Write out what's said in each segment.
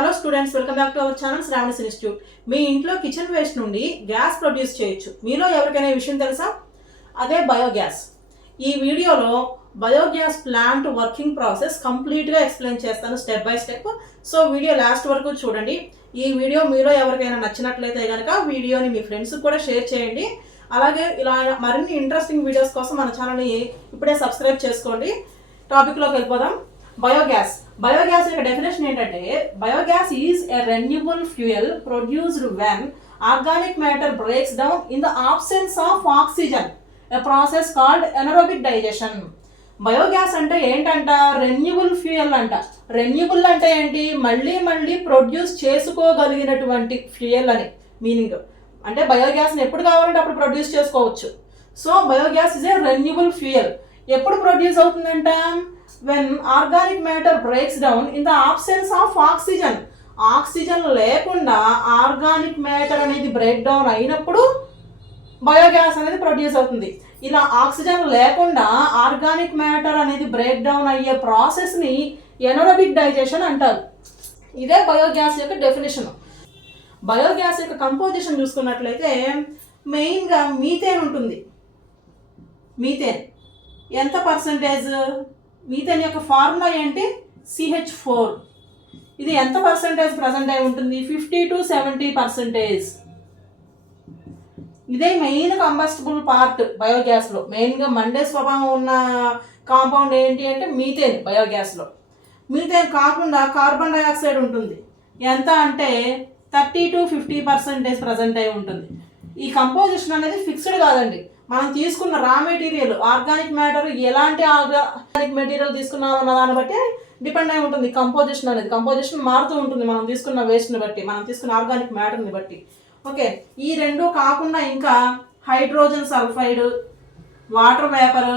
Hello students, welcome back to our channel Sravani's institute. మీ ఇంట్లో kitchen waste నుండి gas produce చేయొచ్చు. మీలో ఎవరికైనా ఈ విషయం తెలుసా? అదే బయోగ్యాస్. ఈ వీడియోలో బయోగ్యాస్ ప్లాంట్ వర్కింగ్ ప్రాసెస్ కంప్లీట్గా ఎక్స్ప్లెయిన్ చేస్తాను step by step. So video last వరకు చూడండి. ఈ వీడియో మీలో ఎవరికైనా నచ్చినట్లయితే కనుక వీడియోని మీ ఫ్రెండ్స్కి కూడా షేర్ చేయండి. అలాగే ఇలా మరిన్ని ఇంట్రెస్టింగ్ వీడియోస్ కోసం మన ఛానల్ని ఇప్పుడే సబ్స్క్రైబ్ చేసుకోండి. టాపిక్లోకి వెళ్ళిపోదాం. బయోగ్యాస్ యొక్క డెఫినేషన్ ఏంటంటే, biogas is a renewable fuel produced when organic matter breaks down in the absence of oxygen, a process called anaerobic digestion. Biogas అంటే ఏంటంట? రెన్యూబుల్ ఫ్యూయల్ అంట. రెన్యూబుల్ అంటే ఏంటి? మళ్ళీ ప్రొడ్యూస్ చేసుకోగలిగినటువంటి ఫ్యూయల్ అని మీనింగ్. అంటే బయోగ్యాస్ని ఎప్పుడు కావాలంటే అప్పుడు ప్రొడ్యూస్ చేసుకోవచ్చు. So biogas is a renewable fuel. ఎప్పుడు ప్రొడ్యూస్ అవుతుందంట? when organic matter breaks down in the absence of oxygen. Oxygen లేకుండా ఆర్గానిక్ మ్యాటర్ అనేది బ్రేక్ డౌన్ అయినప్పుడు బయోగ్యాస్ అనేది ప్రొడ్యూస్ అవుతుంది. ఇలా ఆక్సిజన్ లేకుండా ఆర్గానిక్ మ్యాటర్ అనేది బ్రేక్ డౌన్ అయ్యే ప్రాసెస్ని ఎనరోబిక్ డైజెషన్ అంటారు. ఇదే బయోగ్యాస్ యొక్క డెఫినేషన్. బయోగ్యాస్ యొక్క కంపోజిషన్ చూసుకున్నట్లయితే మెయిన్గా మీథేన్ ఉంటుంది. మీథేన్ ఎంత పర్సంటేజ్? మీథేన్ యొక్క ఫార్ములా ఏంటి? CH4. ఇది ఎంత పర్సంటేజ్ ప్రజెంట్ అయి ఉంటుంది? 50 to 70%. ఇదే మెయిన్ కంబస్టబుల్ పార్ట్ బయోగ్యాస్లో. మెయిన్గా మండే స్వభావం ఉన్న కాంపౌండ్ ఏంటి అంటే మీథేన్. బయోగ్యాస్లో మీథేన్ కాకుండా కార్బన్ డైఆక్సైడ్ ఉంటుంది. ఎంత అంటే 30 to 50% ప్రజెంట్ అయి ఉంటుంది. ఈ కంపోజిషన్ అనేది ఫిక్స్డ్ కాదండి. మనం తీసుకున్న రా మెటీరియల్, ఆర్గానిక్ మ్యాటర్, ఎలాంటి ఆర్గానిక్ మెటీరియల్ తీసుకున్నామన్న దాన్ని బట్టి డిపెండ్ అయి ఉంటుంది కంపోజిషన్ అనేది. కంపోజిషన్ మారుతూ ఉంటుంది మనం తీసుకున్న వేస్ట్ని బట్టి, మనం తీసుకున్న ఆర్గానిక్ మ్యాటర్ని బట్టి. ఓకే, ఈ రెండు కాకుండా ఇంకా హైడ్రోజన్ సల్ఫైడ్, వాటర్ వేపర్,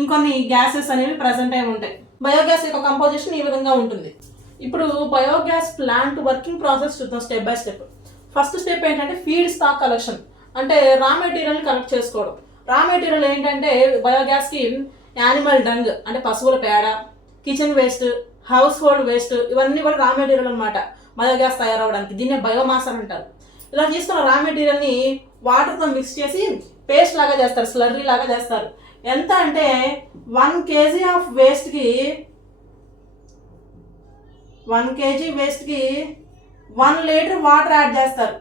ఇంకొన్ని గ్యాసెస్ అనేవి ప్రజెంట్ అయి ఉంటాయి. బయోగ్యాస్ యొక్క కంపోజిషన్ ఈ విధంగా ఉంటుంది. ఇప్పుడు బయోగ్యాస్ ప్లాంట్ వర్కింగ్ ప్రాసెస్ చూద్దాం step by step. First step ఏంటంటే ఫీడ్ స్టాక్ కలెక్షన్. అంటే రా మెటీరియల్ని కలెక్ట్ చేసుకోవడం. రా మెటీరియల్ ఏంటంటే బయోగ్యాస్కి యానిమల్ డంగ్ అంటే పశువుల పేడ, kitchen waste, household waste, ఇవన్నీ కూడా రా మెటీరియల్ అనమాట బయోగ్యాస్ తయారవడానికి. దీన్నే బయోమాస్ అని అంటారు. ఇలా తీసుకున్న రా మెటీరియల్ని వాటర్తో మిక్స్ చేసి పేస్ట్ లాగా చేస్తారు, స్లర్రీ లాగా చేస్తారు. ఎంత అంటే 1 kg ఆఫ్ వేస్ట్కి 1 లీటర్ వాటర్ యాడ్ చేస్తారు.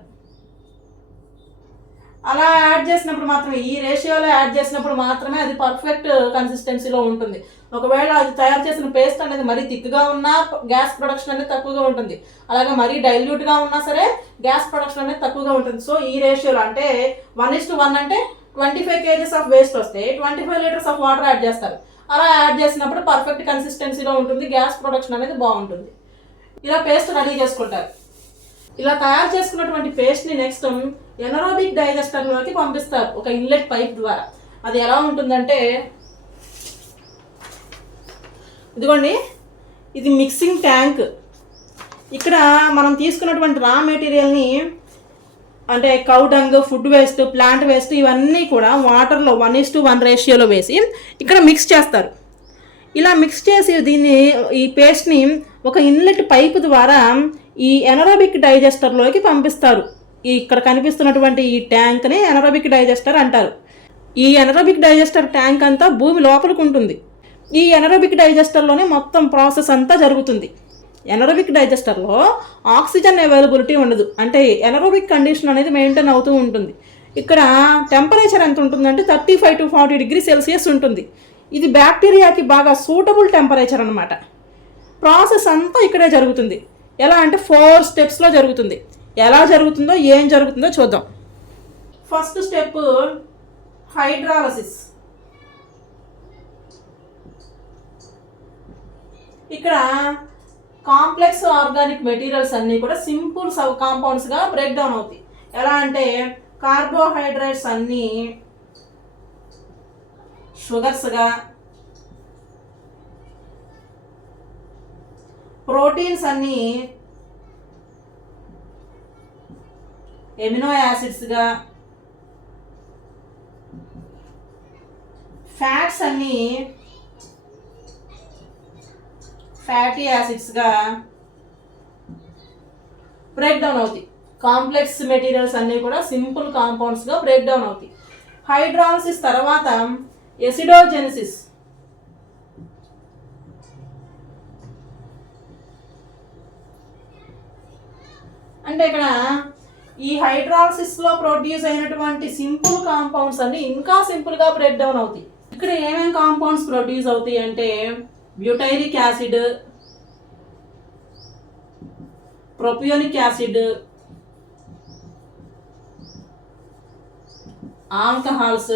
అలా యాడ్ చేసినప్పుడు మాత్రమే, ఈ రేషియోలో యాడ్ చేసినప్పుడు మాత్రమే అది పర్ఫెక్ట్ కన్సిస్టెన్సీలో ఉంటుంది. ఒకవేళ అది తయారు చేసిన పేస్ట్ అనేది మరీ థిక్గా ఉన్నా గ్యాస్ ప్రొడక్షన్ అనేది తక్కువగా ఉంటుంది. అలాగే మరీ డైల్యూట్గా ఉన్నా సరే గ్యాస్ ప్రొడక్షన్ అనేది తక్కువగా ఉంటుంది. సో ఈ రేషియోలో అంటే 1:1 అంటే 25 kgs ఆఫ్ వేస్ట్ వస్తే 25 లీటర్స్ ఆఫ్ వాటర్ యాడ్ చేస్తారు. అలా యాడ్ చేసినప్పుడు పర్ఫెక్ట్ కన్సిస్టెన్సీలో ఉంటుంది, గ్యాస్ ప్రొడక్షన్ అనేది బాగుంటుంది. ఇలా పేస్ట్ రెడీ చేసుకుంటారు. ఇలా తయారు చేసుకున్నటువంటి పేస్ట్ని నెక్స్ట్ ఎనరోబిక్ డైజెస్టర్లోకి పంపిస్తారు ఒక ఇన్లెట్ పైప్ ద్వారా. అది ఎలా ఉంటుందంటే, ఇదిగోండి, ఇది మిక్సింగ్ ట్యాంక్. ఇక్కడ మనం తీసుకున్నటువంటి రా మెటీరియల్ని అంటే cow dung, food waste, plant waste ఇవన్నీ కూడా వాటర్లో 1:1 రేషియోలో వేసి ఇక్కడ మిక్స్ చేస్తారు. ఇలా మిక్స్ చేసి దీన్ని, ఈ పేస్ట్ని ఒక ఇన్లెట్ పైపు ద్వారా ఈ ఎనరోబిక్ డైజెస్టర్లోకి పంపిస్తారు. ఇక్కడ కనిపిస్తున్నటువంటి ఈ ట్యాంక్ని ఎనరోబిక్ డైజెస్టర్ అంటారు. ఈ ఎనరోబిక్ డైజెస్టర్ ట్యాంక్ అంతా భూమి లోపలికి ఉంటుంది. ఈ ఎనరోబిక్ డైజెస్టర్లోనే మొత్తం ప్రాసెస్ అంతా జరుగుతుంది. ఎనరోబిక్ డైజెస్టర్లో ఆక్సిజన్ అవైలబిలిటీ ఉండదు. అంటే ఎనరోబిక్ కండిషన్ అనేది మెయింటైన్ అవుతూ ఉంటుంది. ఇక్కడ టెంపరేచర్ ఎంత ఉంటుందంటే 35 to 40 degrees Celsius ఉంటుంది. ఇది బ్యాక్టీరియాకి బాగా సూటబుల్ టెంపరేచర్ అనమాట. ప్రాసెస్ అంతా ఇక్కడే జరుగుతుంది. ఎలా అంటే 4 స్టెప్స్లో జరుగుతుంది. ఎలా జరుగుతుందో, ఏం జరుగుతుందో చూద్దాం. First step hydrolysis. ఇక్కడ కాంప్లెక్స్ ఆర్గానిక్ మెటీరియల్స్ అన్నీ కూడా సింపుల్ సబ్ కాంపౌండ్స్గా బ్రేక్ డౌన్ అవుతాయి. ఎలా అంటే కార్బోహైడ్రేట్స్ అన్నీ షుగర్స్గా, ప్రోటీన్స్ అన్నీ ఎమినో యాసిడ్స్గా, ఫ్యాట్స్ అన్నీ ఫ్యాటీ యాసిడ్స్గా బ్రేక్ డౌన్ అవుతాయి. కాంప్లెక్స్ మెటీరియల్స్ అన్నీ కూడా సింపుల్ కాంపౌండ్స్గా బ్రేక్ డౌన్ అవుతాయి. హైడ్రాలసిస్ తర్వాత ఎసిడోజెనిసిస్. అంటే ఇక్కడ ఈ హైడ్రాలసిస్లో ప్రొడ్యూస్ అయినటువంటి సింపుల్ కాంపౌండ్స్ అన్ని ఇంకా సింపుల్గా బ్రేక్ డౌన్ అవుతాయి. ఇక్కడ ఏమేమి కాంపౌండ్స్ ప్రొడ్యూస్ అవుతాయి అంటే butyric acid, propionic acid, alcohols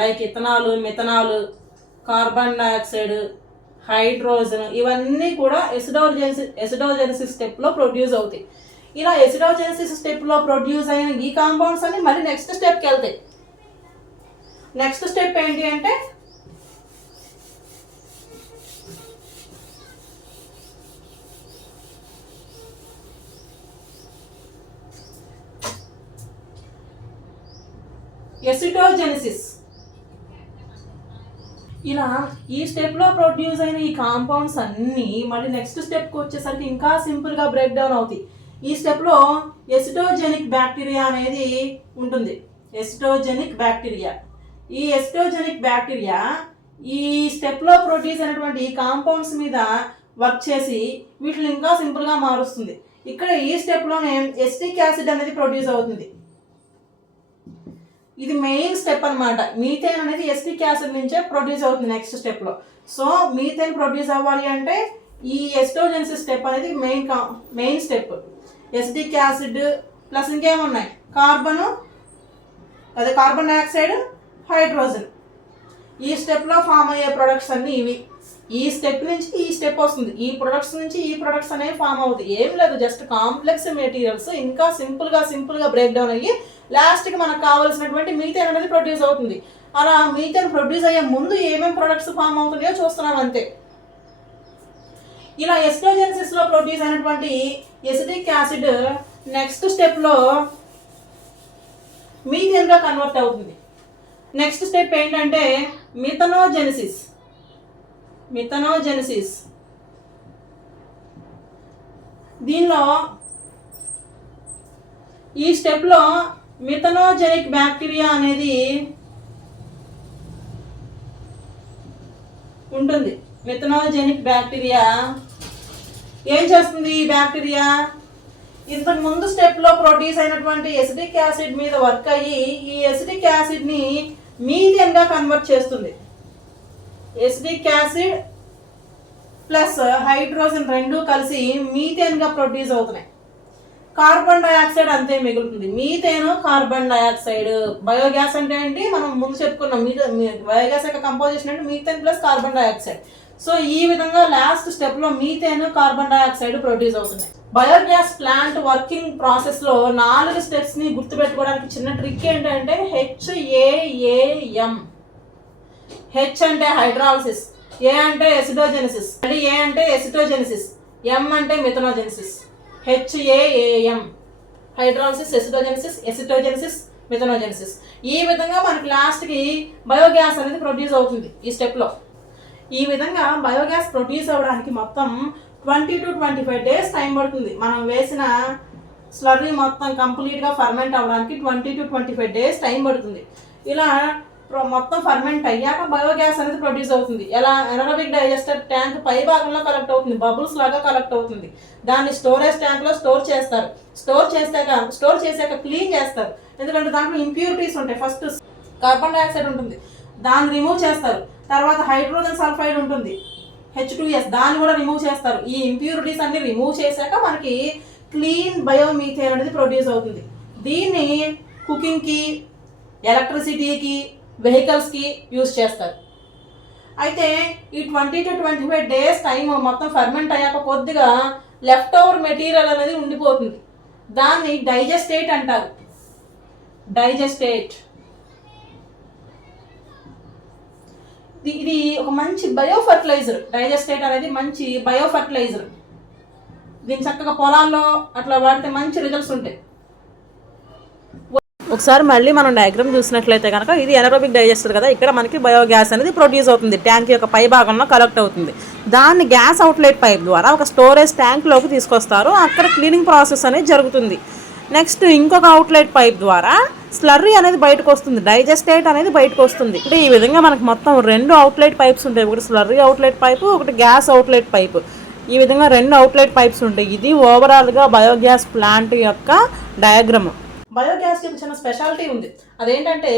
like ethanol, methanol, carbon dioxide, hydrogen, ఇవన్నీ కూడా ఎసిడోజెనిసిస్ స్టెప్లో ప్రొడ్యూస్ అవుతాయి. ఇలా ఎసిడోజెనిసిస్ స్టెప్లో ప్రొడ్యూస్ అయిన ఈ కాంపౌండ్స్ అన్ని మళ్ళీ నెక్స్ట్ స్టెప్కి వెళ్తాయి. నెక్స్ట్ స్టెప్ ఏంటి అంటే ఎసిడోజెనిసిస్. ఇలా ఈ స్టెప్లో ప్రొడ్యూస్ అయిన ఈ కాంపౌండ్స్ అన్నీ మళ్ళీ నెక్స్ట్ స్టెప్కి వచ్చేసరికి ఇంకా సింపుల్గా బ్రేక్ డౌన్ అవుతాయి. ఈ స్టెప్లో ఎసిటోజెనిక్ బ్యాక్టీరియా అనేది ఉంటుంది. ఎసిటోజెనిక్ బ్యాక్టీరియా. ఈ ఎసిటోజెనిక్ బ్యాక్టీరియా ఈ స్టెప్లో ప్రొడ్యూస్ అయినటువంటి ఈ కాంపౌండ్స్ మీద వర్క్ చేసి వీటిని ఇంకా సింపుల్గా మారుస్తుంది. ఇక్కడ ఈ స్టెప్లోనే ఎసిటిక్ యాసిడ్ అనేది ప్రొడ్యూస్ అవుతుంది. ఇది మెయిన్ స్టెప్ అనమాట. మీథేన్ అనేది ఎసిటిక్ యాసిడ్ నుంచే ప్రొడ్యూస్ అవుతుంది నెక్స్ట్ స్టెప్లో. సో మీథేన్ ప్రొడ్యూస్ అవ్వాలి అంటే ఈ ఎసిటోజెనిసిస్ స్టెప్ అనేది main step. Acetic acid plus ఇంకేమున్నాయి, కార్బన్ డైఆక్సైడ్, హైడ్రోజన్. ఈ స్టెప్లో ఫామ్ అయ్యే ప్రొడక్ట్స్ అన్నీ ఇవి. ఈ స్టెప్ నుంచి ఈ స్టెప్ వస్తుంది, ఈ ప్రొడక్ట్స్ నుంచి ఈ ప్రొడక్ట్స్ అనేవి ఫామ్ అవుతాయి. ఏం లేదు, జస్ట్ కాంప్లెక్స్ మెటీరియల్స్ ఇంకా సింపుల్గా బ్రేక్ డౌన్ అయ్యి లాస్ట్కి మనకు కావాల్సినటువంటి మీథేన్ అనేది ప్రొడ్యూస్ అవుతుంది. అలా మీథేన్ ప్రొడ్యూస్ అయ్యే ముందు ఏమేమి ప్రొడక్ట్స్ ఫామ్ అవుతున్నాయో చూస్తున్నాం అంతే. ఇలా ఎసిడోజెనిసిస్లో ప్రొడ్యూస్ అయినటువంటి ఎసిటిక్ యాసిడ్ నెక్స్ట్ స్టెప్లో మీథేన్గా కన్వర్ట్ అవుతుంది. నెక్స్ట్ స్టెప్ ఏంటంటే మిథనోజెనిసిస్. దీనిలో ఈ స్టెప్లో మిథనోజెనిక్ బ్యాక్టీరియా అనేది ఉంటుంది. మిథనోజెనిక్ బ్యాక్టీరియా ఏం చేస్తుంది? ఈ బ్యాక్టీరియా ఇంతకు ముందు స్టెప్లో ప్రొడ్యూస్ అయినటువంటి ఎసిటిక్ యాసిడ్ మీద వర్క్ అయ్యి ఈ ఎసిటిక్ యాసిడ్ని మీథేన్గా కన్వర్ట్ చేస్తుంది. ఎసిటిక్ యాసిడ్ ప్లస్ హైడ్రోజన్ రెండు కలిసి మీథేన్గా ప్రొడ్యూస్ అవుతున్నాయి. కార్బన్ డైఆక్సైడ్ అంతే మిగులుతుంది. Methane, carbon dioxide. బయోగ్యాస్ అంటే ఏంటి, మనం ముందు చెప్పుకున్నాం. బయోగ్యాస్ యొక్క కంపోజిషన్ అంటే methane plus carbon dioxide. So ఈ విధంగా లాస్ట్ స్టెప్లో మీథేన్, కార్బన్ డైఆక్సైడ్ ప్రొడ్యూస్ అవుతున్నాయి. బయోగ్యాస్ ప్లాంట్ వర్కింగ్ ప్రాసెస్లో 4 స్టెప్స్ని గుర్తుపెట్టుకోవడానికి చిన్న ట్రిక్ ఏంటంటే HAAM. హెచ్ అంటే హైడ్రాలసిస్, ఏ అంటే ఎసిడోజెనిసిస్, ఏ అంటే ఎసిటోజెనిసిస్, ఎం అంటే మిథనోజెనిసిస్. HAAM. హైడ్రాలసిస్, ఎసిటోజెనిసిస్, మిథనోజెనిసిస్. ఈ విధంగా మనకి లాస్ట్కి బయోగ్యాస్ అనేది ప్రొడ్యూస్ అవుతుంది ఈ స్టెప్లో. ఈ విధంగా బయోగ్యాస్ ప్రొడ్యూస్ అవ్వడానికి మొత్తం 20 to 25 days టైం పడుతుంది. మనం వేసిన స్లర్రీ మొత్తం కంప్లీట్గా ఫర్మెంట్ అవ్వడానికి 20 to 25 days టైం పడుతుంది. ఇలా మొత్తం ఫర్మెంట్ అయ్యాక బయోగ్యాస్ అనేది ప్రొడ్యూస్ అవుతుంది. ఎలా? ఎనరోబిక్ డైజెస్టర్ ట్యాంక్ పై భాగంలో కలెక్ట్ అవుతుంది, బబుల్స్ లాగా కలెక్ట్ అవుతుంది. దాన్ని స్టోరేజ్ ట్యాంక్లో స్టోర్ చేస్తారు. స్టోర్ చేశాక క్లీన్ చేస్తారు. ఎందుకంటే దాంట్లో ఇంప్యూరిటీస్ ఉంటాయి. ఫస్ట్ కార్బన్ డైఆక్సైడ్ ఉంటుంది, దాన్ని రిమూవ్ చేస్తారు. తర్వాత హైడ్రోజన్ సల్ఫైడ్ ఉంటుంది, H2S, దాన్ని కూడా రిమూవ్ చేస్తారు. ఈ ఇంప్యూరిటీస్ అన్ని రిమూవ్ చేశాక మనకి క్లీన్ బయోమీథేన్ అనేది ప్రొడ్యూస్ అవుతుంది. దీన్ని కుకింగ్కి, ఎలక్ట్రిసిటీకి, వెహికల్స్కి యూజ్ చేస్తారు. అయితే ఈ 20 to 25 days టైం మొత్తం ఫర్మెంట్ అయ్యాక కొద్దిగా లెఫ్ట్ ఓవర్ మెటీరియల్ అనేది ఉండిపోతుంది. దాన్ని డైజెస్టేట్ అంటారు. డైజెస్టేట్ ఇది ఒక మంచి బయోఫర్టిలైజర్. డైజెస్టేట్ అనేది మంచి బయోఫర్టిలైజర్. దీన్ని చక్కగా పొలాల్లో అట్లా వాడితే మంచి రిజల్ట్స్ ఉంటాయి. ఒకసారి మళ్ళీ మనం డయాగ్రామ్ చూసినట్లయితే కనుక ఇది ఎనరోబిక్ డైజెస్టర్ కదా, ఇక్కడ మనకి బయోగ్యాస్ అనేది ప్రొడ్యూస్ అవుతుంది, ట్యాంక్ యొక్క పై భాగంలో కలెక్ట్ అవుతుంది. దాన్ని గ్యాస్ అవుట్లెట్ పైప్ ద్వారా ఒక స్టోరేజ్ ట్యాంక్లోకి తీసుకొస్తారు, అక్కడ క్లీనింగ్ ప్రాసెస్ అనేది జరుగుతుంది. నెక్స్ట్ ఇంకొక అవుట్లెట్ పైప్ ద్వారా స్లర్రీ అనేది బయటకు వస్తుంది, డైజెస్టేట్ అనేది బయటకు వస్తుంది. అంటే ఈ విధంగా మనకు మొత్తం 2 అవుట్లెట్ పైప్స్ ఉంటాయి, ఒకటి స్లర్రీ అవుట్లెట్ పైపు, ఒకటి గ్యాస్ అవుట్లెట్ పైపు. ఈ విధంగా 2 అవుట్లెట్ పైప్స్ ఉంటాయి. ఇది ఓవరాల్గా బయోగ్యాస్ ప్లాంట్ యొక్క డయాగ్రామ్. బయోగ్యాస్కి చిన్న స్పెషాలిటీ ఉంది, అదేంటంటే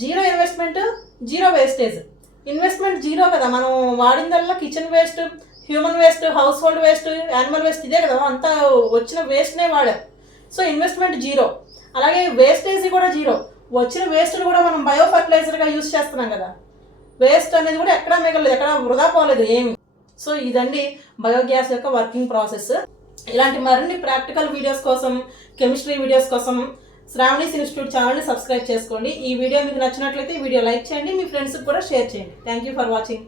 zero investment, zero wastage. Investment zero కదా, మనం వాడిందల్లా kitchen waste, human waste, household waste, animal waste, ఇదే కదా, అంతా వచ్చిన వేస్ట్నే వాడాం. సో ఇన్వెస్ట్మెంట్ జీరో, అలాగే వేస్టేజ్ కూడా జీరో. వచ్చిన వేస్ట్ని కూడా మనం బయో ఫర్టిలైజర్గా యూజ్ చేస్తున్నాం కదా, వేస్ట్ అనేది కూడా ఎక్కడా మిగలలేదు, ఎక్కడా వృధా పోలేదు ఏమి. సో ఇదండి బయోగ్యాస్ యొక్క వర్కింగ్ ప్రాసెస్. ఇలాంటి మరిన్ని ప్రాక్టికల్ వీడియోస్ కోసం, కెమిస్ట్రీ వీడియోస్ కోసం శ్రావణీస్ ఇన్స్టిట్యూట్ ఛానల్ని సబ్స్క్రైబ్ చేసుకోండి. ఈ వీడియో మీకు నచ్చినట్లయితే ఈ వీడియో లైక్ చేయండి, మీ ఫ్రెండ్స్కి కూడా షేర్ చేయండి. Thank you for watching.